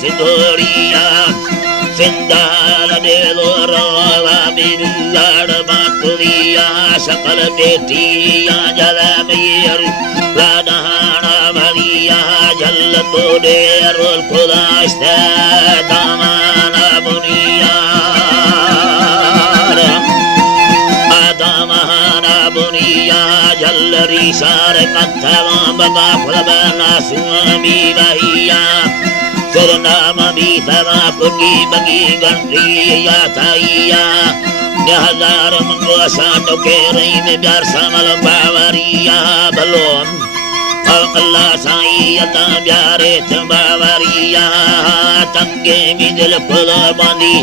सिंधोरिया सिंधाल दे रोवा बिल्लाड़ बातुरिया सकल बेटिया जलमयर लाडाना भरिया जल तो दे रोल खुदास्ते दामाना बुनिया बुनिया जल्लरी सार कथवा बगा फलबना सुमी बहिया सरनाम भी सवा पुगी बगी गंत्रिया थाइया हजार मंगो साटो के रही में प्यार समल बावरिया भलो अल्लाह साई अता प्यारे बावरिया तंगे में दिल खुदा बांधी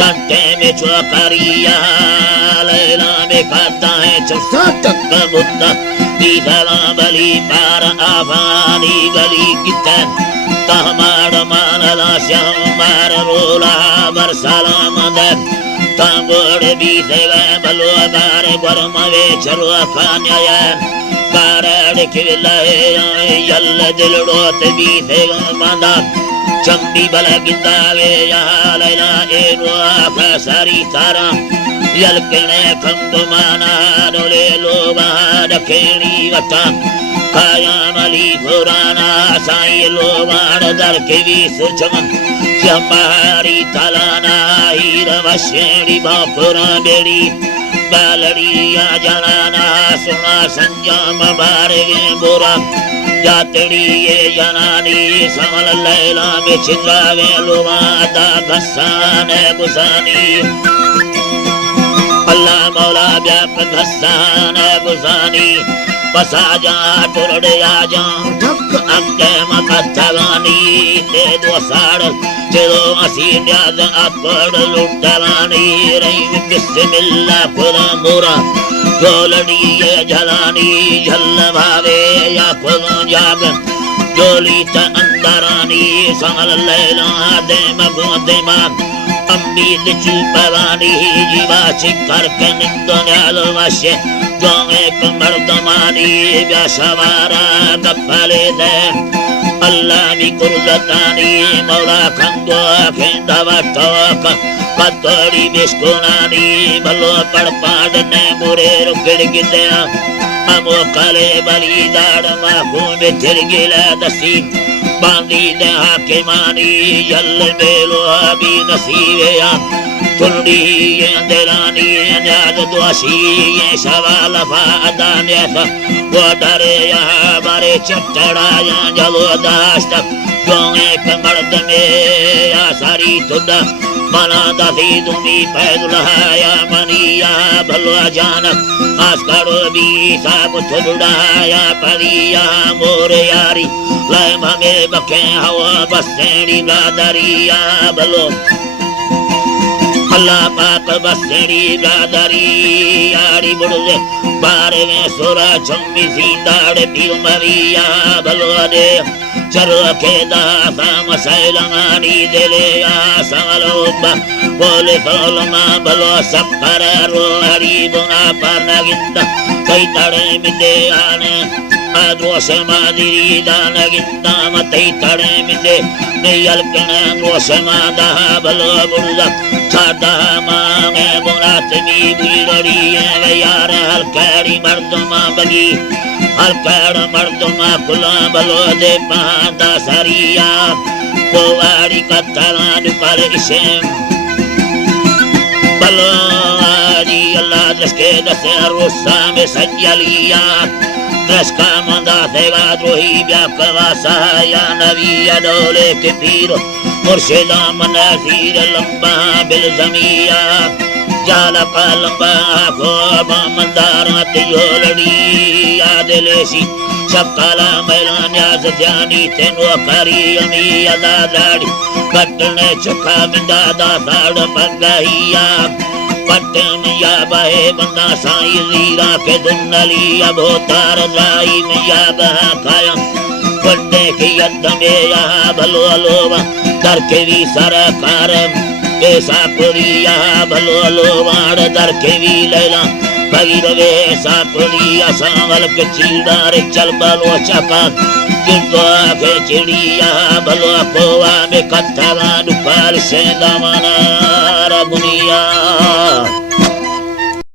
सट्टे में चौकरिया लैला में खाता है चौसठ मुद्दा बीसला बली पार आवानी गली कितन तहमार मानला श्यामार रोला बरसाला मदन तंगोड़ बीसेगा बलुआदार गुरमवे चलो खान्यायन कारड़ खिलाए यल दिलड़ोत बीसेगा मादा चंदी बल गिंदावे या लैला एरो आफसारी तारा यलकने खंडमाना डोले लोबा दखेड़ी वटा काया मली पुराना साई लोबाड़ दर के भी सुचमन चमारी तलाना हीर वशेड़ी बापुरा बेड़ी बालड़िया जनाना सुना संजम बारे बुरा जातड़ी ये जनानी समल लैला में चिल्लावे लोवादा घसान गुसानी अल्लाह मौला व्याप घसान गुसानी बसा जा टुरड़े आजा ठक अंके मकथगानी दे दो साड़ चलो असी न्याज अपड़ लुटवानी रही बिस्मिल्लाह खुदा मोरा जोलड़ी ये जलानी झल भावे या खुदा जाग जोली त अंदरानी समल लैला दे मगो दे माग अम्मीद चुपवानी जीवा शिकर के निंदो न्यालो वश्य जोंगे मर्दमानी व्यासवारा दफले दे अल्लाह भी कुर्दतानी मौला खंदो खेंदवा तवक कतोड़ी बिस्कुनानी भलो पड़पाड़ ने बुरे रुकड़ गिदया अमो कले बली दाड़ माखू में थिरगिला दसी बांधी दे हाके मानी जल मेलो अभी नसीबेया तुंडी ये अंधेरानी अन्याद दोषी ये सवाल फादाने था वो डरे यहाँ बारे चट्टड़ा यहाँ जलो दास्त जोंगे कमर्द में या सारी तुड़ा मना दफी तुम्ही पैदुलहाया मनिया भलो अचानक आस्करो भी साब तुड़ाया परिया मोर यारी लाए हमें बखे हवा बसेड़ी ब्रादरिया भलो अल्लाह पाक बसेड़ी ब्रादरी यारी बुड़े बारे में सोरा चम्मी सीताड़ पीर मरिया भलो दे चरो खेदा साम सैलंगानी दिले आ समलोबा बोले सोलमा भलो सफर रो हरी बुना पाना गिंदा कई तड़े मिदे आने आद्रोश मादिरी दान गिंदा मते तड़े मिदे नेयल कने रोश मादा भलो बुड़ा छाड़ा मांगे बुरात मी बुलड़ी है यार हलकारी मर्दमा बगी हलकार मर्दमा खुला भलो दे पादा सरिया कोवाड़ी का तला दुकर इसे भलो आरी अल्लाह दसके दसे रोसा में सज्जलिया दस का मंदा देवा द्रोही व्याकवा सहाया नबी अडोले के पीर मुर्शिदा मनाजीर लंबा बिल जमिया जाला का लंबा खोबा मंदारा तियोलड़ी याद लेसी सबकाला मैला न्याज ध्यानी तेनो करी अमी अदा दाड़ी कटने चुका मिंदा दा साड़ पगहिया पट्टे मिया बहे बंदा साई लीरा के दुन्नली अब तार जाई मिया बहा खाया पट्टे की यद में यहाँ भलो लोवा दर के भी सरकार ऐसा पुरिया भलो लोवाड़ दर के भी लैला भगीरवे ऐसा पुरिया सावल के चिल्डार चल बलो चका Junto que chiria balua poa me cantava no par sem da manara bunia